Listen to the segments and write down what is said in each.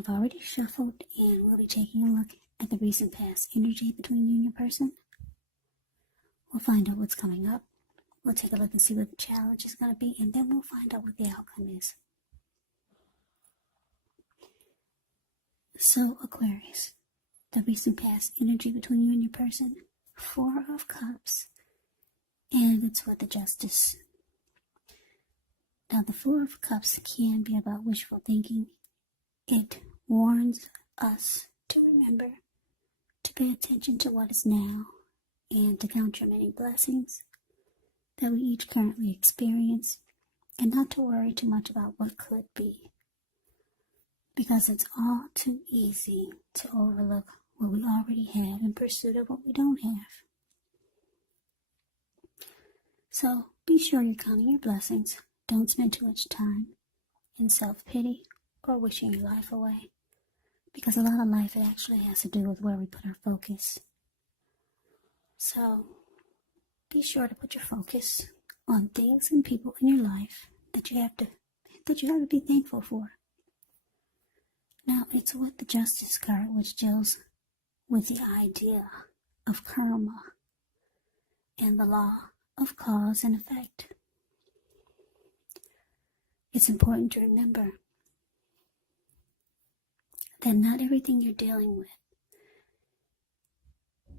I've already shuffled, and we'll be taking a look at the recent past energy between you and your person. We'll find out what's coming up. We'll take a look and see what the challenge is going to be, and then we'll find out what the outcome is. So, Aquarius, the recent past energy between you and your person, 4 of Cups, and it's with the Justice. Now, the 4 of Cups can be about wishful thinking. It warns us to remember to pay attention to what is now and to count your many blessings that we each currently experience, and not to worry too much about what could be, because it's all too easy to overlook what we already have in pursuit of what we don't have. So be sure you're counting your blessings. Don't spend too much time in self-pity or wishing your life away, because a lot of life actually has to do with where we put our focus. So be sure to put your focus on things and people in your life that you have to be thankful for. Now, it's with the Justice card, which deals with the idea of karma and the law of cause and effect. It's important to remember that not everything you're dealing with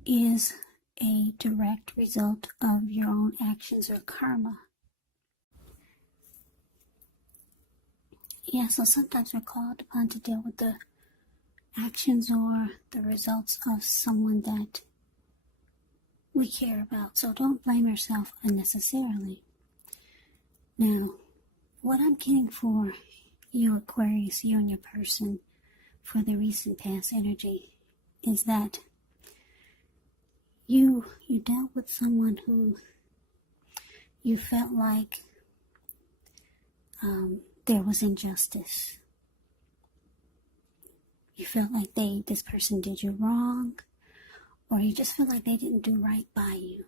is a direct result of your own actions or karma. Yeah, so sometimes we're called upon to deal with the actions or the results of someone that we care about. So don't blame yourself unnecessarily. Now, what I'm getting for you, Aquarius, you and your person, for the recent past energy, is that you dealt with someone who you felt like there was injustice. You felt like this person did you wrong, or you just felt like they didn't do right by you.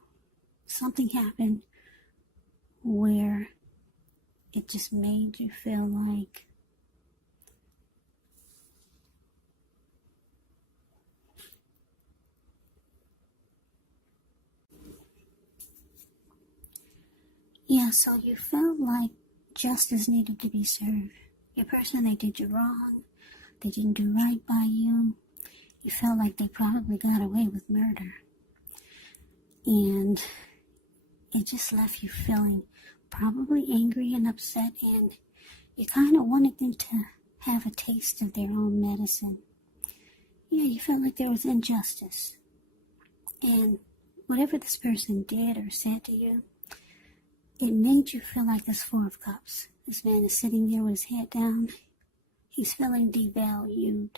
Something happened where it just made you feel like so you felt like justice needed to be served. Your person, they did you wrong, they didn't do right by you. You felt like they probably got away with murder. And it just left you feeling probably angry and upset, and you kind of wanted them to have a taste of their own medicine. Yeah, you felt like there was injustice. And whatever this person did or said to you, it made you feel like this 4 of Cups. This man is sitting there with his head down. He's feeling devalued.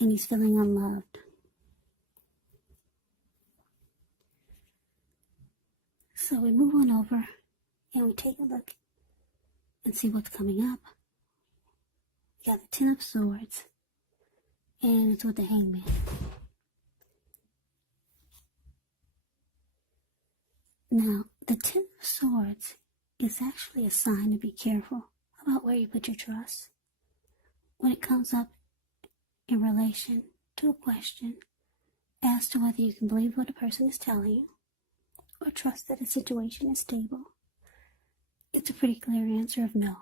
And he's feeling unloved. So we move on over and we take a look and see what's coming up. We got the 10 of Swords. And it's with the Hangman. Now, the 10 of Swords is actually a sign to be careful about where you put your trust when it comes up in relation to a question as to whether you can believe what a person is telling you or trust that a situation is stable. It's a pretty clear answer of no.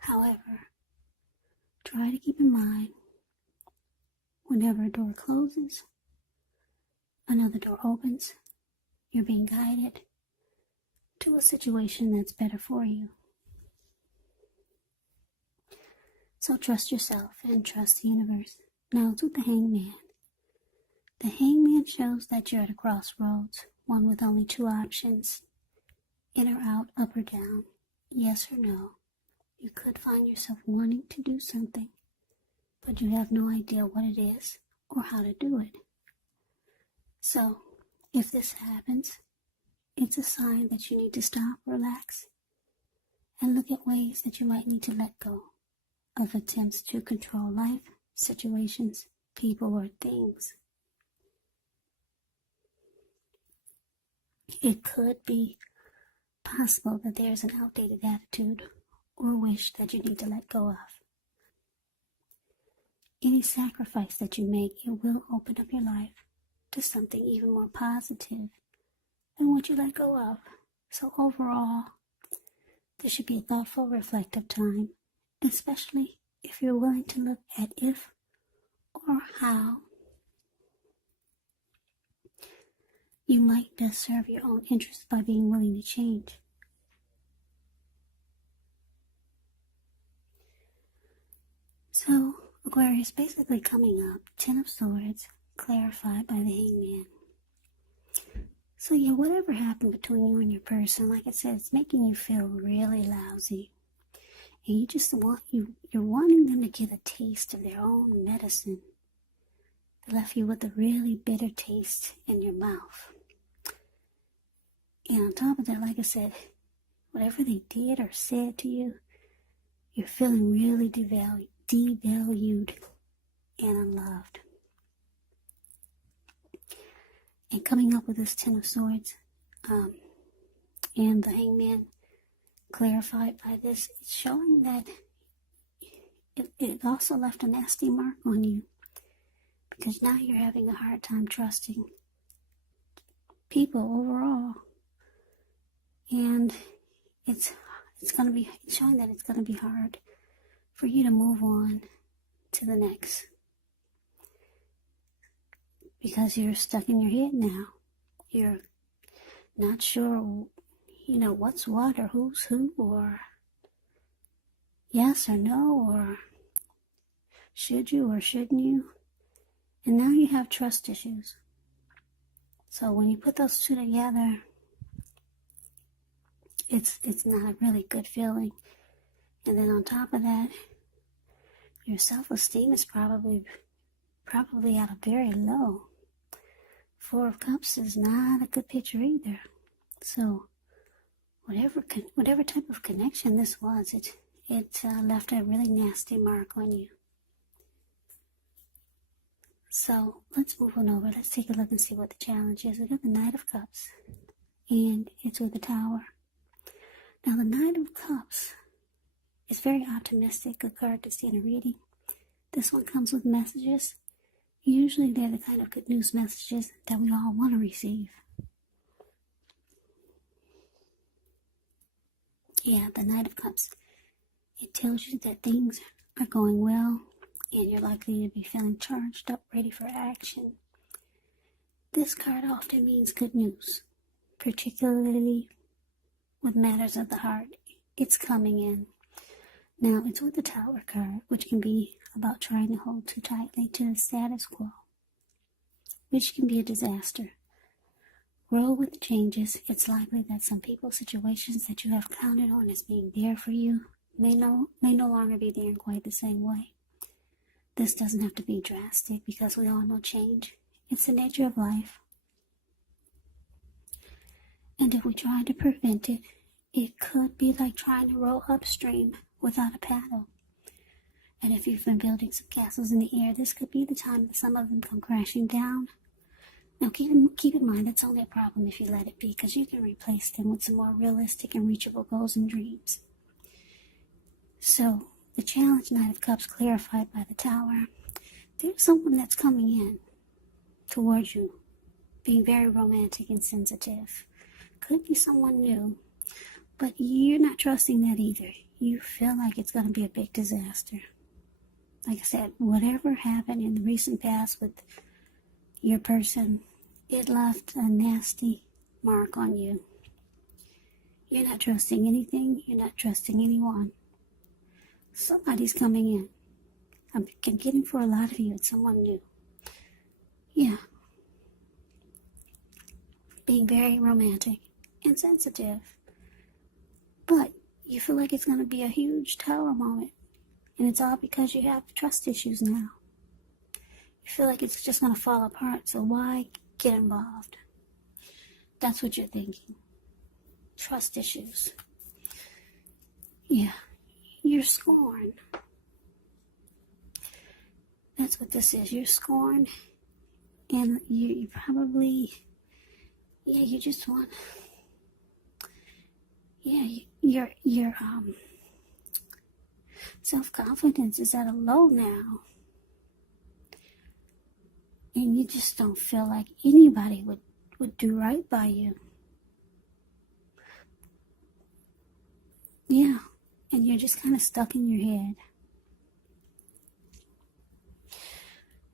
However, try to keep in mind, whenever a door closes, another door opens. You're being guided to a situation that's better for you. So trust yourself and trust the universe. Now it's with the Hangman. The Hangman shows that you're at a crossroads, one with only 2 options: in or out, up or down, yes or no. You could find yourself wanting to do something, but you have no idea what it is or how to do it. So, if this happens, it's a sign that you need to stop, relax, and look at ways that you might need to let go of attempts to control life, situations, people, or things. It could be possible that there's an outdated attitude or wish that you need to let go of. any sacrifice that you make, it will open up your life to something even more positive than what you let go of. So overall, this should be a thoughtful, reflective time, especially if you're willing to look at if or how you might best serve your own interests by being willing to change. So, Aquarius, basically coming up, Ten of Swords, clarified by the Hangman. So yeah, whatever happened between you and your person, like I said, it's making you feel really lousy. And you just you're wanting them to get a taste of their own medicine. They left you with a really bitter taste in your mouth. And on top of that, like I said, whatever they did or said to you, you're feeling really devalued and unloved. And coming up with this Ten of Swords and the Hangman clarified by this, it's showing that it also left a nasty mark on you, because now you're having a hard time trusting people overall. And it's showing that it's going to be hard for you to move on to the next, because you're stuck in your head now. You're not sure, what's what or who's who, or yes or no, or should you or shouldn't you. And now you have trust issues. So when you put those two together, it's not a really good feeling. And then on top of that, your self-esteem is probably at a very low. Four of Cups is not a good picture either. So whatever type of connection this was, it left a really nasty mark on you. So let's move on over. Let's take a look and see what the challenge is. We got the Knight of Cups, and it's with the Tower. Now the Knight of Cups is very optimistic, a card to see in a reading. This one comes with messages. Usually they're the kind of good news messages that we all want to receive. Yeah, the Knight of Cups. It tells you that things are going well, and you're likely to be feeling charged up, ready for action. This card often means good news, particularly with matters of the heart. It's coming in. Now, it's with the Tower card, which can be about trying to hold too tightly to the status quo, which can be a disaster. Grow with the changes. It's likely that some people, situations that you have counted on as being there for you may no longer be there in quite the same way. This doesn't have to be drastic, because we all know change. It's the nature of life. And if we try to prevent it, it could be like trying to row upstream without a paddle. And if you've been building some castles in the air, this could be the time that some of them come crashing down. Now keep in mind, that's only a problem if you let it be, because you can replace them with some more realistic and reachable goals and dreams. So, the challenge, Knight of Cups, clarified by the Tower. There's someone that's coming in towards you, being very romantic and sensitive. Could be someone new, but you're not trusting that either. You feel like it's going to be a big disaster. Like I said, whatever happened in the recent past with your person, it left a nasty mark on you. You're not trusting anything. You're not trusting anyone. Somebody's coming in. I'm getting for a lot of you, it's someone new. Yeah. Being very romantic and sensitive. But you feel like it's going to be a huge Tower moment. And it's all because you have trust issues now. You feel like it's just going to fall apart, so why get involved? That's what you're thinking. Trust issues. Yeah. You're scorned. That's what this is. You're scorned. And you probably, you just want, your self-confidence is at a low now. and you just don't feel like anybody would do right by you. Yeah, and you're just kind of stuck in your head.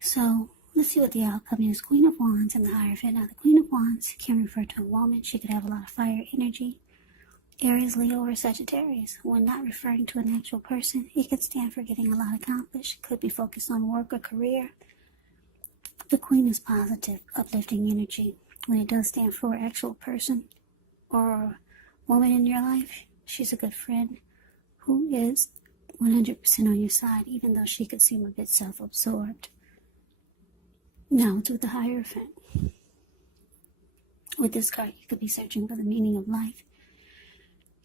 So let's see what the outcome is. Queen of Wands and the Hierophant. Now, the Queen of Wands can refer to a woman. She could have a lot of fire energy. Aries, Leo, or Sagittarius. When not referring to an actual person, it could stand for getting a lot accomplished. Could be focused on work or career. The Queen is positive, uplifting energy. When it does stand for an actual person or a woman in your life, she's a good friend who is 100% on your side, even though she could seem a bit self-absorbed. Now it's with the Hierophant. With this card, you could be searching for the meaning of life.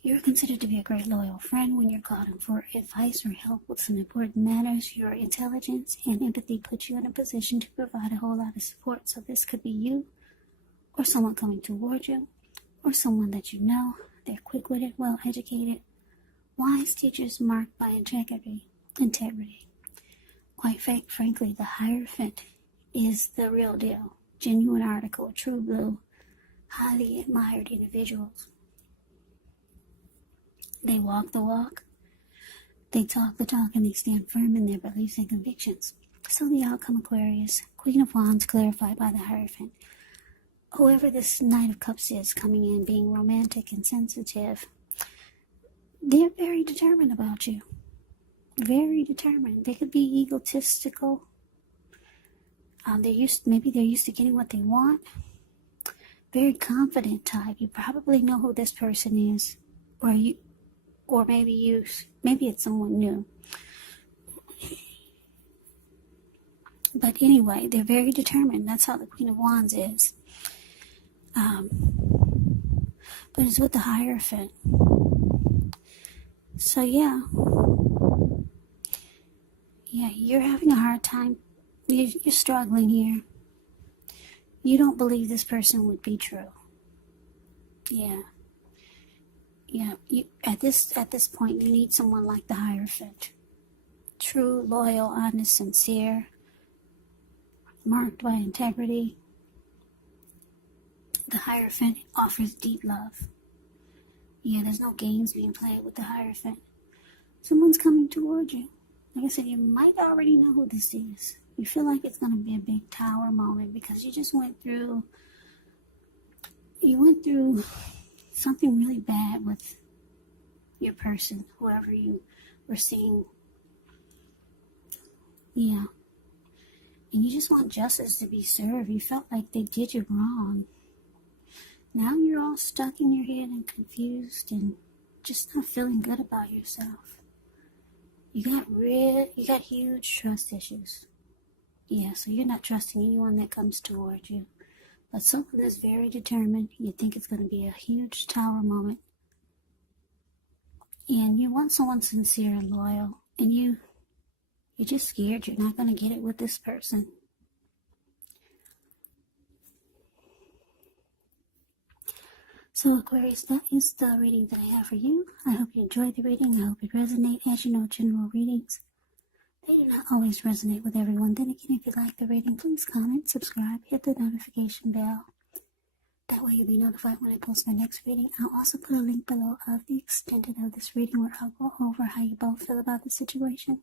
You're considered to be a great loyal friend when you're called in for advice or help with some important matters. Your intelligence and empathy put you in a position to provide a whole lot of support. So this could be you or someone coming toward you or someone that you know. They're quick-witted, well-educated, wise teachers marked by integrity. Quite frankly, the Hierophant is the real deal. Genuine article, true blue, highly admired individuals. They walk the walk, they talk the talk, and they stand firm in their beliefs and convictions. So the outcome, Aquarius, Queen of Wands clarified by the Hierophant. Whoever this Knight of Cups is coming in, being romantic and sensitive, they're very determined about you. Very determined. They could be egotistical. Maybe they're used to getting what they want. Very confident type. You probably know who this person is, or maybe it's someone new. But anyway, they're very determined. That's how the Queen of Wands is. But it's with the Hierophant. So yeah, you're having a hard time. You're struggling here. You don't believe this person would be true. Yeah. At this point, you need someone like the Hierophant. True, loyal, honest, sincere, marked by integrity. The Hierophant offers deep love. Yeah, there's no games being played with the Hierophant. Someone's coming toward you. Like I said, you might already know who this is. You feel like it's going to be a big tower moment because you just went through something really bad with your person, whoever you were seeing. Yeah. And you just want justice to be served. You felt like they did you wrong. Now you're all stuck in your head and confused and just not feeling good about yourself. You got huge trust issues. Yeah, so you're not trusting anyone that comes toward you. But someone is very determined. You think it's going to be a huge tower moment. And you want someone sincere and loyal. And you're just scared you're not going to get it with this person. So Aquarius, that is the reading that I have for you. I hope you enjoyed the reading. I hope it resonates. As you know, general readings, they do not always resonate with everyone. Then again, if you like the reading, please comment, subscribe, hit the notification bell. That way you'll be notified when I post my next reading. I'll also put a link below of the extended of this reading where I'll go over how you both feel about the situation.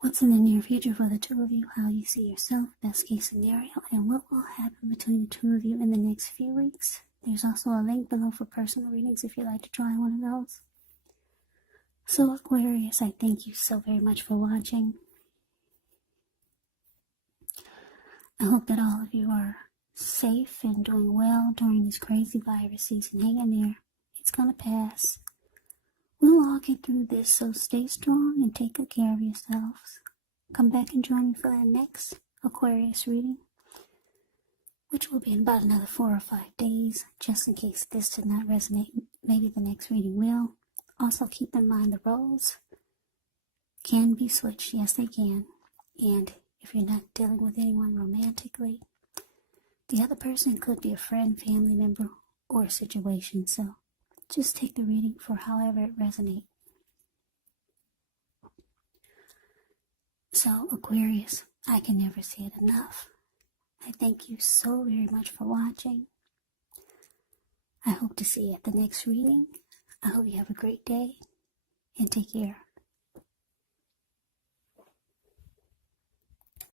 What's in the near future for the two of you, how you see yourself, best case scenario, and what will happen between the two of you in the next few weeks. There's also a link below for personal readings if you'd like to try one of those. So Aquarius, I thank you so very much for watching. I hope that all of you are safe and doing well during this crazy virus season. Hang in there. It's going to pass. We'll all get through this, so stay strong and take good care of yourselves. Come back and join me for the next Aquarius reading, which will be in about another 4 or 5 days, just in case this did not resonate. Maybe the next reading will. Also keep in mind the roles can be switched. Yes, they can. And if you're not dealing with anyone romantically, the other person could be a friend, family member, or a situation. So just take the reading for however it resonates. So, Aquarius, I can never say it enough. I thank you so very much for watching. I hope to see you at the next reading. I hope you have a great day and take care.